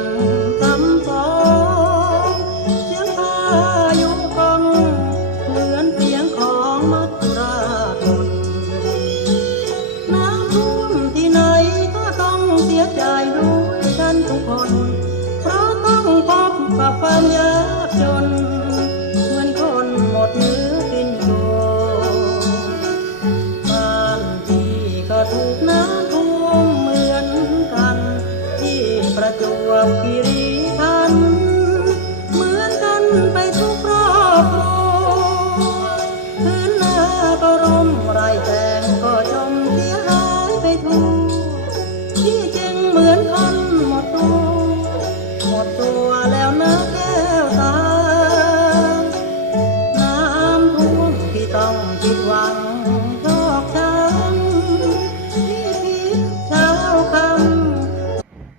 ำซ้ำสองเสียงพายุกองเหมือนเสียงของมัจจุราชน้ำท่วมที่ไหนก็ต้องเสียใจด้วยกันทุกคนเพราะต้องพบกับความยากจนเหมือนคนหมดเนื้อกินตัวบ้านที่ก็ถูกน้ำท่วมเหมือนกันที่ประจวบคีรีขันธ์เหมือนกันไปทุกครอบครัวพื้นนาก็ร่มไรแตงก็จมเสียหายไปทั่วที่จริงเหมือนคน